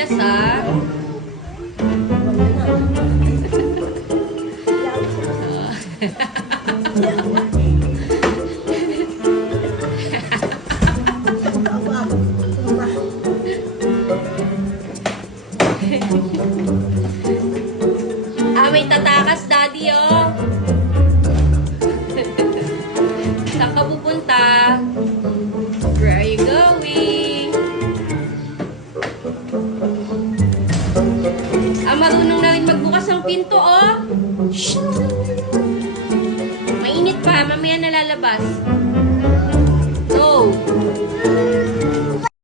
madulas, ha? May tatakas, Daddy, oh. Saan ka pupunta? Where are you going? Marunong na rin magbukas ng pinto, oh. Shh! Mainit pa, mamaya nalalabas.